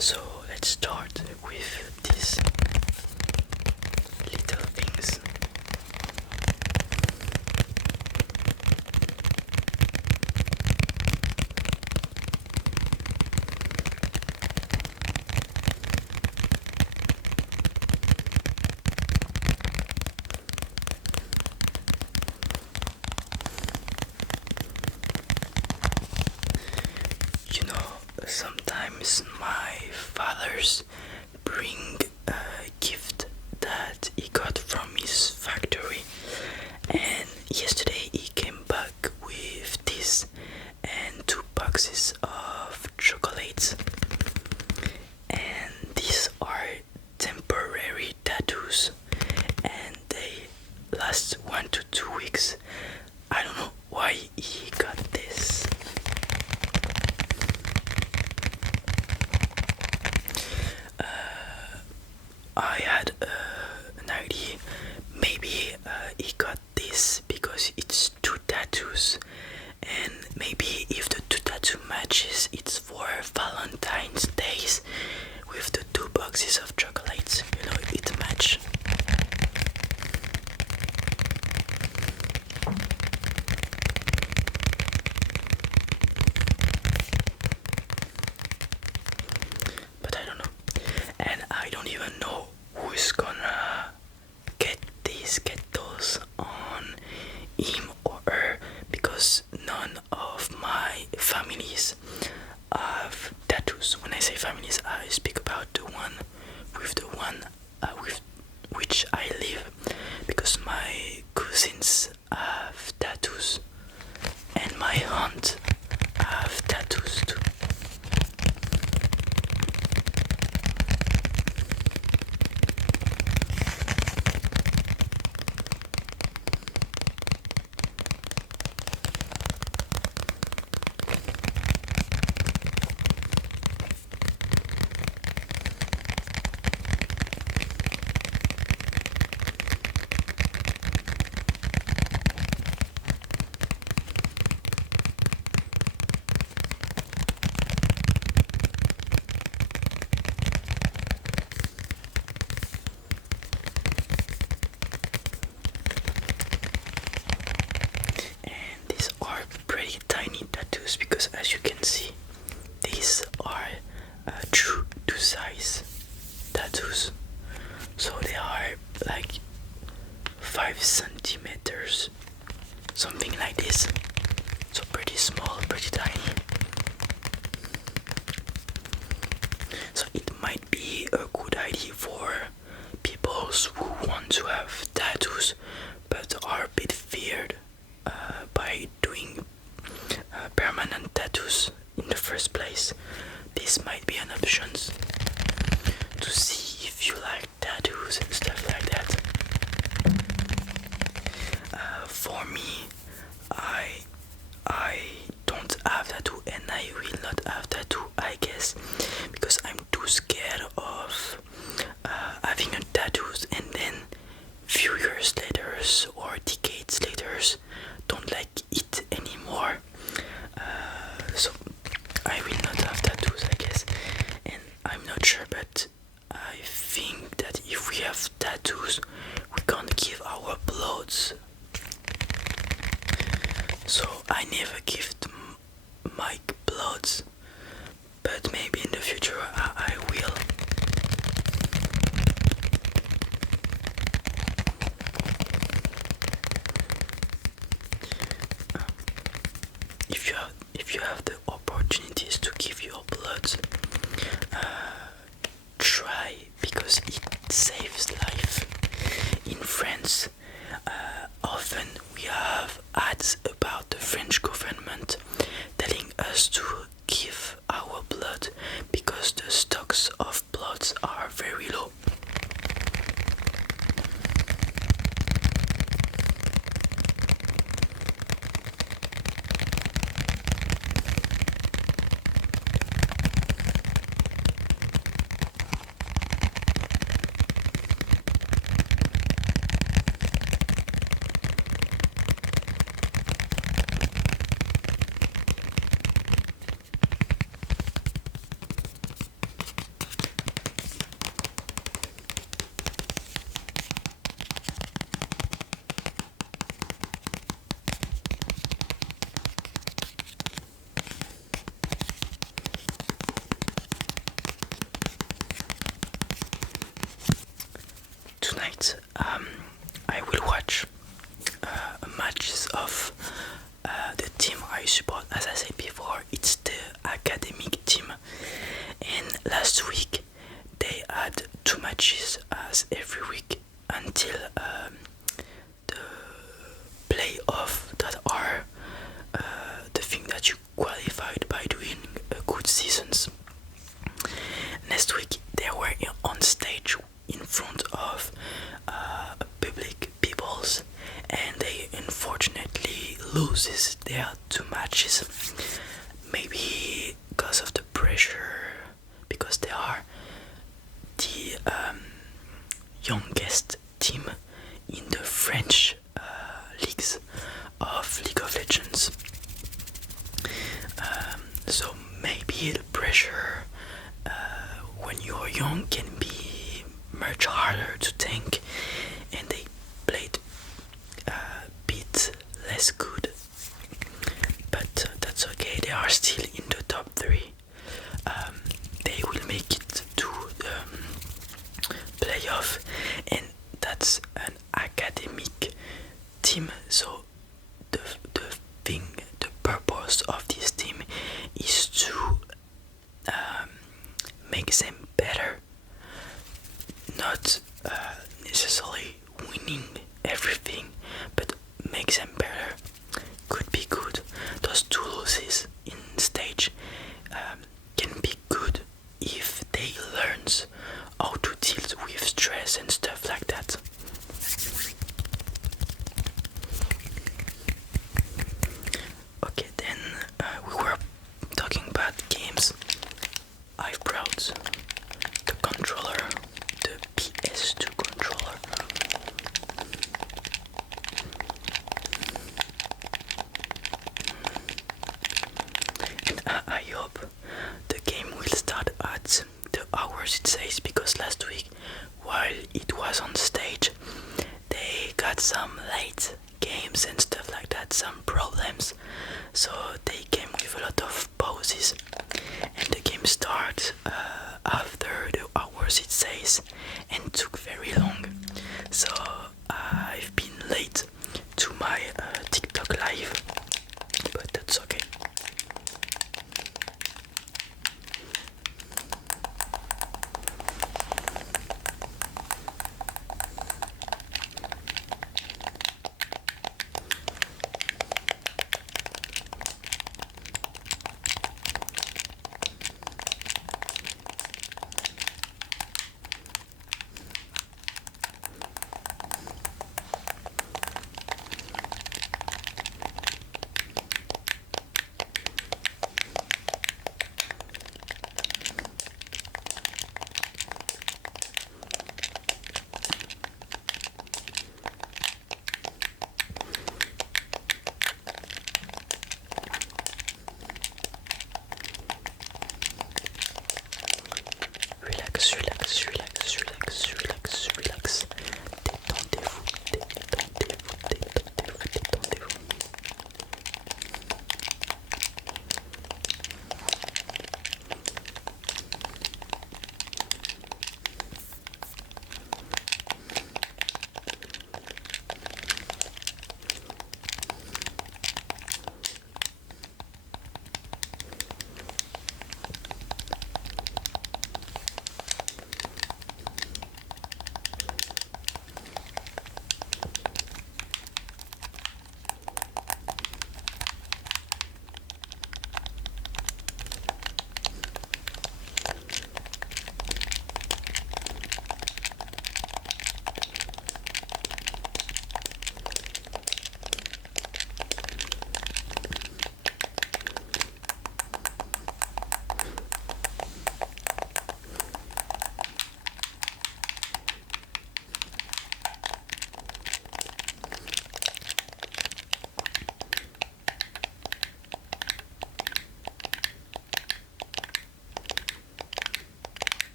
So let's start with these little things. You know, sometimes my fathers bring a gift that he got from his factory, and yesterday he came back with this and 2 boxes of chocolates, and these are temporary tattoos and they last 1 to 2 weeks. I don't know why he got this. I had an idea. Maybe he got this because it's 2 tattoos, and maybe if the 2 tattoo matches, it's for Valentine's Days with the 2 boxes of chocolates. You know, it match. But I don't know, and I don't even know who's gonna get those on him or her, because none of my families have tattoos. When I say families, I speak about the one with which I live, because my cousins have tattoos and my aunt have tattoos too. These are pretty tiny tattoos because, as you can see, these are true to size tattoos. So they are like 5 centimeters, something like this. So pretty small, pretty tiny. So it might be a good idea for people who want to have tattoos but are a bit feared by doing permanent tattoos in the first place. This might be an option to see if you like tattoos and stuff like that. For me, I don't have tattoo and I will not have tattoo, I guess, because I'm too scared of having a tattoos and then few years later or decades later don't like it anymore. So I will not have tattoos, I guess, and I'm not sure, but I think that if we have tattoos, we can't give our bloods. So I never give my bloods, but maybe in the future I will. If you have the opportunities to give your blood, try, because it saves life. In France, often we have ads about the French government telling us to give our blood because the stocks of bloods are very low. tonight I will watch matches of the team I support. As I said before, it's the academic team, and last week they had 2 matches as every week until the playoff that are the thing that you qualified by doing a good seasons. Next week they were on stage in front of public peoples, and they unfortunately loses their 2 matches, maybe because of the pressure, because they are the youngest team in the French leagues of League of Legends. So maybe the pressure when you're young can be much harder to take, and they played a bit less good, but that's okay. They are still in the top 3. They will make it to the playoff, and that's an academic team. So the thing, the purpose of this team is to make them better, not necessarily winning everything, but make them better. Could be good. Those 2 losses in stage can be good if they learns how to deal with stress and stuff like that. Okay, then we were talking about games. I brought the controller, the PS2 controller. And I hope the game will start at the hours it says, because last week, while it was on stage, they got some late games and stuff like that, some problems. So they came with a lot of pauses, and the game starts after the hours it says, and took very long. So I've been late to my TikTok live, but that's okay.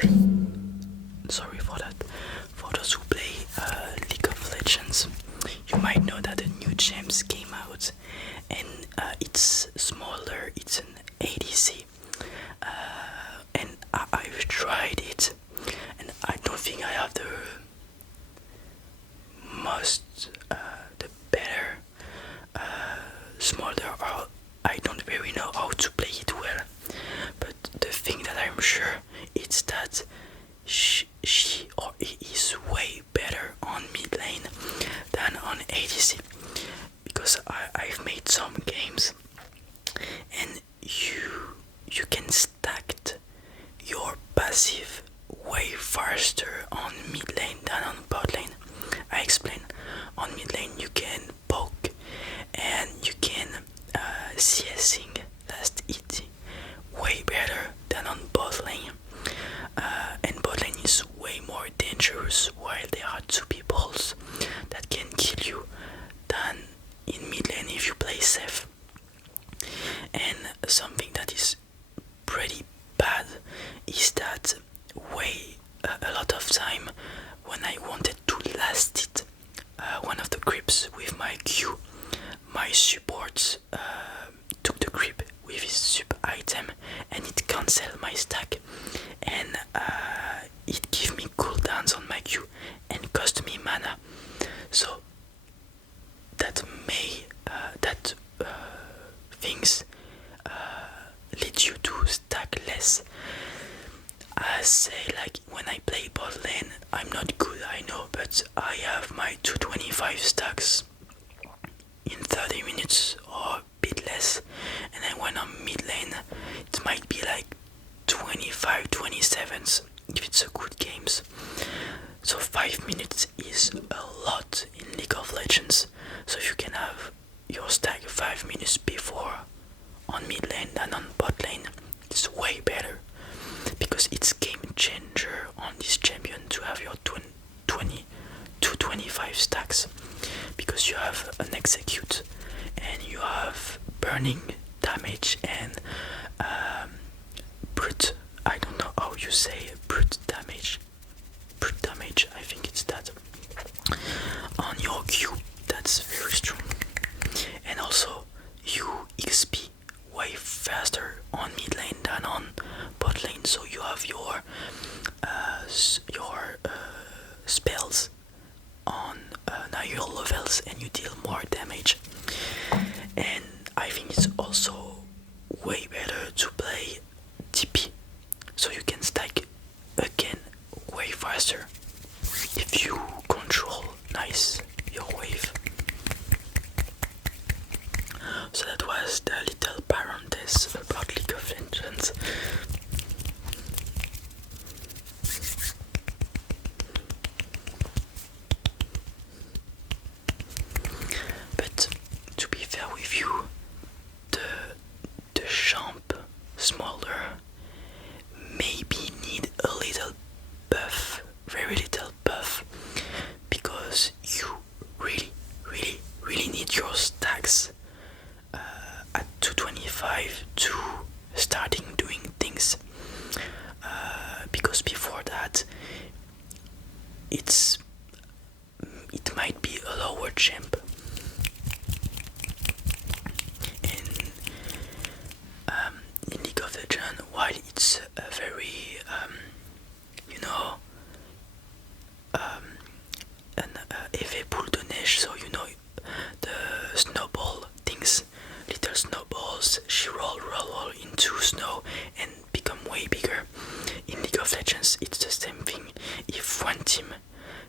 play, sorry for that, for those who play League of Legends, you might know that a new champs came out, and it's smaller. It's an ADC, and I've tried it, and I don't think I have the the better smaller, or I don't really know how to play it well. But the thing that I'm sure is that she or he is way better on mid lane than on ADC, because I've made some games and you can stack your passive way faster on mid lane than on bot lane. I explain. On mid lane you can poke and you can CSing last hit way better than on bot lane. And bot lane is way more dangerous while there are two peoples that can kill you than in mid lane if you play safe. And something that is pretty bad is that a lot of time when I wanted to last it one of the creeps with my Q, my support took the creep with his sup item and it cancelled my stack, and it gave me cooldowns on my Q and cost me mana. So that things lead you to stack less. I say, like, when I play bot lane, I'm not good, I know, but I have my 225 stacks in 30 minutes or a bit less, and then when I'm mid lane, it might be like 25, 27s if it's a good games. So 5 minutes is a lot in League of Legends. So if you can have your stack 5 minutes before on mid lane than on bot lane, it's way better, because it's game changer on this champion to have your 20 to 25 stacks, because you have an execute and you have burning damage and brute, I don't know how you say brute damage, I think it's that, on your Q. That's very strong. And also you XP way faster on mid lane than on bot lane, so you have your spells on higher levels and you deal more damage. And I think it's also way better to play TP, so you can stack again way faster if you control nice your wave. So that was the little parenthesis about League of Legends. But to be fair with you, the champ smaller maybe need a little buff, very little buff, because you really need your stacks at 225 to starting doing things, because before that it might be a lower champ. In League of Legends, while it's a very an effet boule de neige, so the snowball things, little snowballs, she roll into snow and become way bigger. In League of Legends it's the same thing. If one team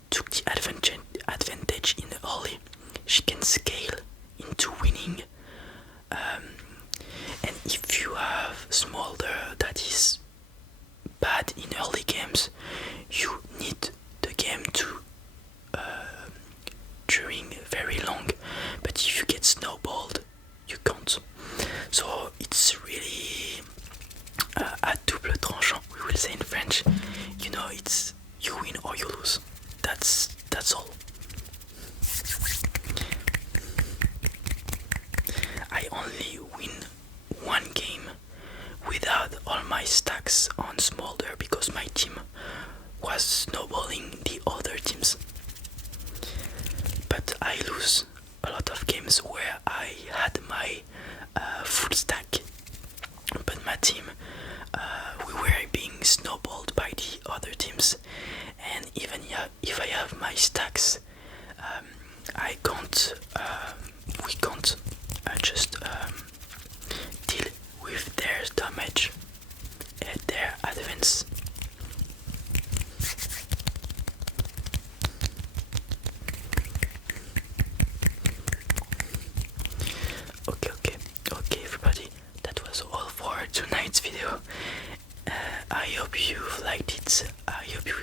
took the advantage in the early, she can scale into winning. And if you have smolder that is bad in early games, you need the game to during very long, but if you get snowballed you can't. So it's really à double tranchant, we will say in French. It's you win or you lose. That's all. I only win one game without all my stacks on smolder together because my team was snowballing the other teams. But I lose a lot of games where I had my full stack, but my team, we were being snowballed by the other teams, and even if I have my stacks, I can't, we can't just deal with their damage and their advance. Okay, everybody, that was all for tonight's video. I hope you liked it. I hope you